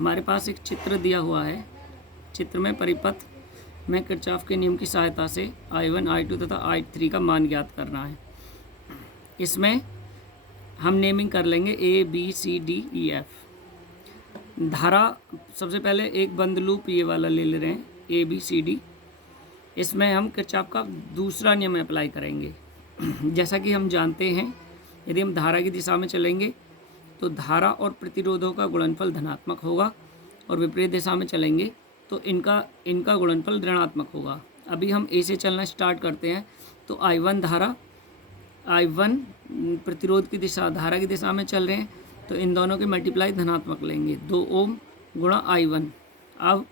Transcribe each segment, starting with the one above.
हमारे पास एक चित्र दिया हुआ है। चित्र में परिपथ में किरचॉफ के नियम की सहायता से I1, I2 तथा I3 का मान ज्ञात करना है। इसमें हम नेमिंग कर लेंगे A, B, C, D, E, F। धारा सबसे पहले एक बंद लूप ये वाला ले रहे हैं A, B, C, D। इसमें हम किरचॉफ का दूसरा नियम अप्लाई करेंगे। जैसा कि हम जानते हैं, यदि हम धारा की दिशा में चलेंगे तो धारा और प्रतिरोधों का गुणनफल धनात्मक होगा, और विपरीत दिशा में चलेंगे तो इनका गुणनफल ऋणात्मक होगा। अभी हम ए से चलना स्टार्ट करते हैं। तो I1 प्रतिरोध की दिशा, धारा की दिशा में चल रहे हैं, तो इन दोनों के मल्टीप्लाई धनात्मक लेंगे, 2 ओम गुणा I1। अब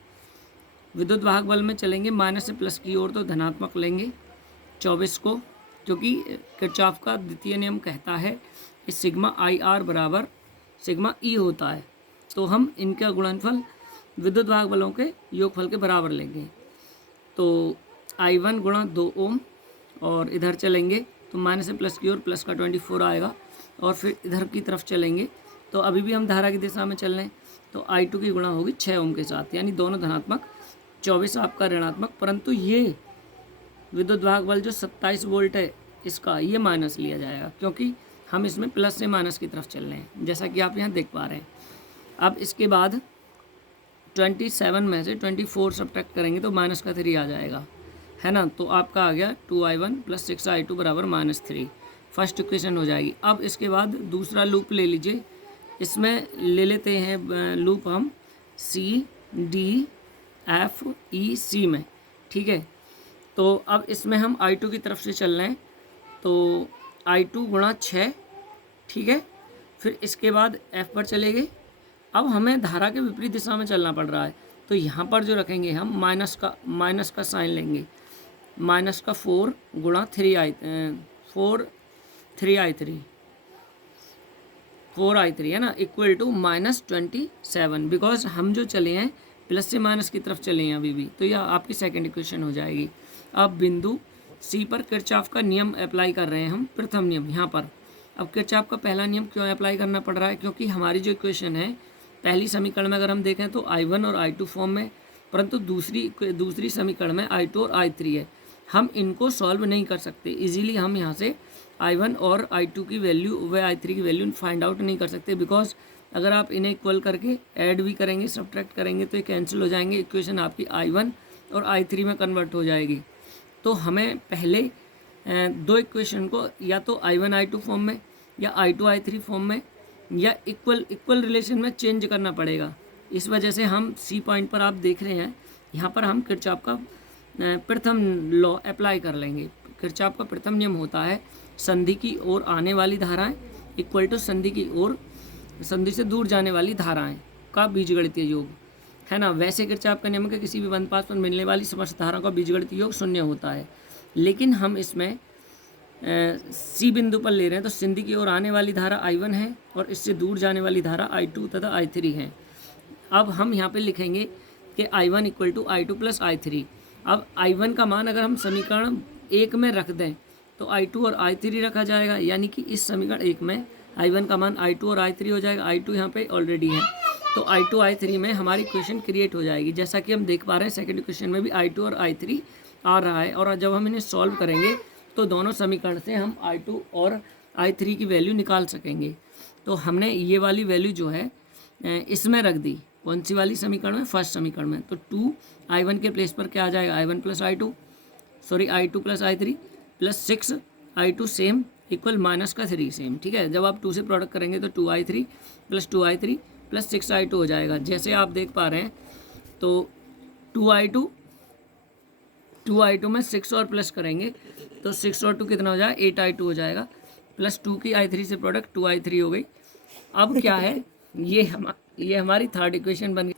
विद्युत वाहक बल में चलेंगे माइनस से प्लस की ओर, तो धनात्मक लेंगे 24 को, क्योंकि किरचॉफ का द्वितीय नियम कहता है कि सिग्मा IR बराबर सिग्मा E होता है। तो हम इनका गुणनफल विद्युत वाहक बलों के योगफल के बराबर लेंगे। तो I1 गुणा 2 ओम, और इधर चलेंगे तो माइनस से प्लस की ओर प्लस का 24 आएगा, और फिर इधर की तरफ चलेंगे तो अभी भी हम धारा की दिशा में चल रहे हैं, तो I2 की गुणा होगी 6 ओम के साथ, यानी दोनों धनात्मक, 24 आपका ऋणात्मक। परंतु ये विद्युत वाहक बल जो 27 वोल्ट है इसका ये माइनस लिया जाएगा, क्योंकि हम इसमें प्लस से माइनस की तरफ चल रहे हैं, जैसा कि आप यहाँ देख पा रहे हैं। अब इसके बाद 27 में से 24 सब्ट्रैक्ट करेंगे तो माइनस का 3 आ जाएगा, है ना। तो आपका आ गया 2I1 + 6I2 बराबर -3। फर्स्ट इक्वेशन हो जाएगी। अब इसके बाद दूसरा लूप ले लीजिए। इसमें ले लेते हैं लूप हम C, D, F, E, C में, ठीक है। तो अब इसमें हम I2 की तरफ से चल रहे हैं, तो I2 गुणा 6, ठीक है। फिर इसके बाद F पर चले गए। अब हमें धारा के विपरीत दिशा में चलना पड़ रहा है, तो यहाँ पर जो रखेंगे हम माइनस का साइन लेंगे, माइनस का 4 गुणा 4I3 है ना, इक्वल टू -27, बिकॉज हम जो चले हैं प्लस से माइनस की तरफ चले हैं अभी भी। तो यह आपकी सेकंड इक्वेशन हो जाएगी। अब बिंदु सी पर किरचॉफ का नियम अप्लाई कर रहे हैं हम, प्रथम नियम यहाँ पर। अब किरचॉफ का पहला नियम क्यों अप्लाई करना पड़ रहा है, क्योंकि हमारी जो इक्वेशन है पहली समीकरण में अगर हम देखें तो I1 और I2 फॉर्म में, परंतु दूसरी समीकरण में I2 और I3 है। हम इनको सॉल्व नहीं कर सकते इजीली। हम यहाँ से I1 और I2 की वैल्यू व I3 की वैल्यू फाइंड आउट नहीं कर सकते, बिकॉज अगर आप इन्हें इक्वल करके ऐड भी करेंगे, सब्ट्रैक्ट करेंगे तो ये कैंसिल हो जाएंगे। इक्वेशन आपकी I1 और I3 में कन्वर्ट हो जाएगी। तो हमें पहले दो इक्वेशन को या तो I1 I2 फॉर्म में या I2 I3 फॉर्म में या इक्वल रिलेशन में चेंज करना पड़ेगा। इस वजह से हम सी पॉइंट पर आप देख रहे हैं, यहाँ पर हम किरचॉफ का प्रथम लॉ अप्लाई कर लेंगे। किरचॉफ का प्रथम नियम होता है संधि की ओर आने वाली धाराएं इक्वल टू संधि की ओर, संधि से दूर जाने वाली धाराएं का बीजगणितीय योग, है ना। वैसे किरचॉफ का नियम है कि किसी भी बंद पाथ पर मिलने वाली समस्त धाराओं का बीजगणितीय योग 0 होता है, लेकिन हम इसमें सी बिंदु पर ले रहे हैं तो संधि की ओर आने वाली धारा I1 है और इससे दूर जाने वाली धारा I2 तथा I3 है। अब हम यहाँ पे लिखेंगे कि I1 equal to I2 + I3। अब I1 का मान अगर हम समीकरण 1 में रख दें तो I2 और I3 रखा जाएगा, यानी कि इस समीकरण 1 में I1 का मान I2 और I3 हो जाएगा। I2 यहाँ पे ऑलरेडी है, तो I2 I3 में हमारी इक्वेशन क्रिएट हो जाएगी। जैसा कि हम देख पा रहे हैं सेकेंड इक्वेशन में भी I2 और I3 आ रहा है, और जब हम इन्हें सॉल्व करेंगे तो दोनों समीकरण से हम I2 और I3 की वैल्यू निकाल सकेंगे। तो हमने ये वाली वैल्यू जो है इसमें रख दी, कौन सी वाली समीकरण में, फर्स्ट समीकरण में। तो 2I1 के प्लेस पर क्या आ जाएगा, I1 + I2 + I3 + 6I2 same equal -3 same, ठीक है। जब आप 2 से प्रोडक्ट करेंगे तो 2I3 + 2I3 + 6I2 हो जाएगा। जैसे आप देख पा रहे हैं तो 2I2 में 6 और प्लस करेंगे तो 6 और 2 कितना हो जाएगा, 8I2 हो जाएगा, प्लस 2 की I3 से प्रोडक्ट 2I3 हो गई। अब क्या है, ये हमारी थर्ड इक्वेशन बन गई।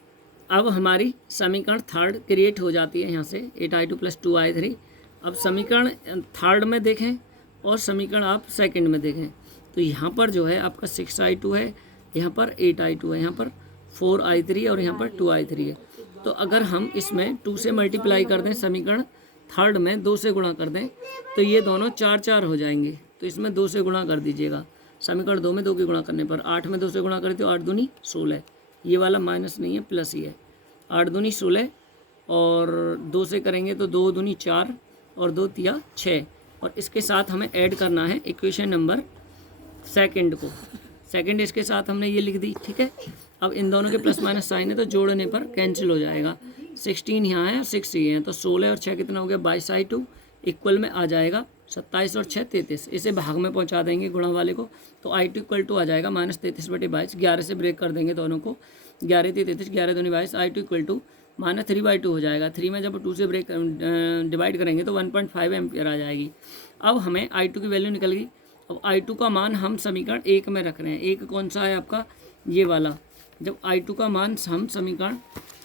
अब हमारी समीकरण थर्ड क्रिएट हो जाती है यहाँ से 8I2 + 2I3। अब समीकरण थर्ड में देखें और समीकरण आप सेकंड में देखें तो यहाँ पर जो है आपका 6I2 है, यहाँ पर 8I2 है, यहाँ पर 4I3 और यहाँ पर 2I3 है। तो अगर हम इसमें 2 से मल्टीप्लाई कर दें, समीकरण थर्ड में 2 से गुणा कर दें तो ये दोनों 4 हो जाएंगे। तो इसमें 2 से गुणा कर दीजिएगा, समीकरण 2 में 2 के गुणा करने पर, 8 में 2 से गुणा करें तो 8 दूनी 16, ये वाला माइनस नहीं है, प्लस ही है। 8 दूनी 16 और 2 से करेंगे तो 2 दूनी 4 और 2 तिया 6, और इसके साथ हमें ऐड करना है इक्वेशन नंबर सेकंड को। सेकंड इसके साथ हमने ये लिख दी, ठीक है। अब इन दोनों के प्लस माइनस साइन है तो जोड़ने पर कैंसिल हो जाएगा। 16 यहाँ है और 6 ये है, तो 16 और 6 कितना हो गया 22/2 इक्वल में आ जाएगा 27 और 6 33। इसे भाग में पहुँचा देंगे गुणा वाले को, तो I2 इक्वल टू आ जाएगा -33/22। 11 से ब्रेक कर देंगे दोनों को, 11 3 33, 11 दूनी 22। I2 इक्वल टू -3/2 हो जाएगा। 3 में जब 2 से ब्रेक डिवाइड करेंगे तो 1.5 एम्पियर आ जाएगी। अब हमें I2 की वैल्यू निकल गई। अब I2 का मान हम समीकरण 1 में रख रहे हैं। एक कौन सा है आपका, ये वाला। जब I2 का मान हम समीकरण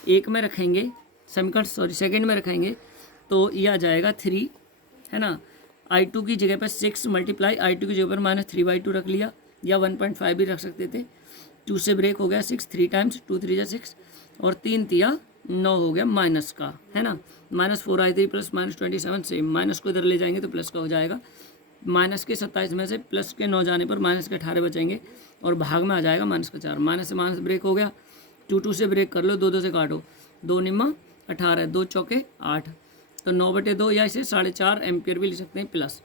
1 में रखेंगे, समीकरण सेकंड में रखेंगे, तो ये आ जाएगा 3, है ना। I2 की जगह पर 6 मल्टीप्लाई I2 की जगह पर -3/2 रख लिया, या 1.5 भी रख सकते थे। 2 से ब्रेक हो गया 6, 3 टाइम्स 2 3 जा 6, और 3 तिया 9 हो गया माइनस का, है ना। -4I3 प्लस -27 से माइनस को इधर ले जाएंगे तो प्लस का हो जाएगा। माइनस के 27 में से प्लस के 9 जाने पर माइनस के 18 बचेंगे, और भाग में आ जाएगा -4। माइनस से माइनस ब्रेक हो गया, 2 से ब्रेक कर लो, 2 से काटो, 2 निम्मा 18, 2 चौके 8, तो 9/2, या इसे 4.5 एम्पियर भी ले सकते हैं प्लस।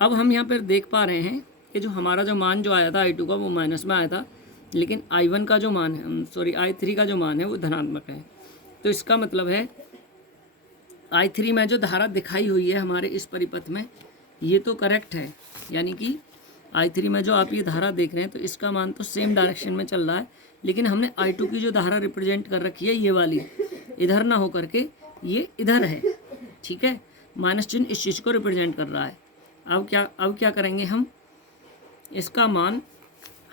अब हम यहाँ पर देख पा रहे हैं कि जो हमारा जो मान जो आया था I2 का वो माइनस में आया था, लेकिन I1 का जो मान है, I3 का जो मान है वो धनात्मक है। तो इसका मतलब है I3 में जो धारा दिखाई हुई है हमारे इस परिपथ में, ये तो करेक्ट है, यानी कि I3 में जो आप ये धारा देख रहे हैं तो इसका मान तो सेम डायरेक्शन में चल रहा है, लेकिन हमने I2 की जो धारा रिप्रेजेंट कर रखी है ये वाली, इधर ना हो करके ये इधर है, ठीक है। माइनस चिन्ह इस चीज़ को रिप्रेजेंट कर रहा है। अब क्या करेंगे हम, इसका मान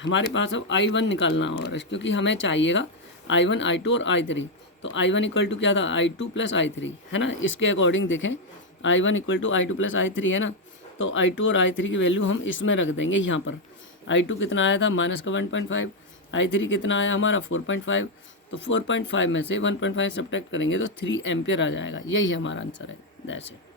हमारे पास अब I1 निकालना होगा, क्योंकि हमें चाहिएगा I1 I2 और I3। तो I1 इक्वल टू क्या था, I2 प्लस I3, है ना। इसके अकॉर्डिंग देखें, I1 equal to I2 plus I3 है ना, तो I2 और I3 की वैल्यू हम इसमें रख देंगे। यहाँ पर I2 कितना आया था माइनस का 1.5, I3 कितना आया हमारा 4.5, तो 4.5 में से 1.5 सब्ट्रैक्ट करेंगे तो 3 एम्पियर आ जाएगा। यही हमारा आंसर है। That's it.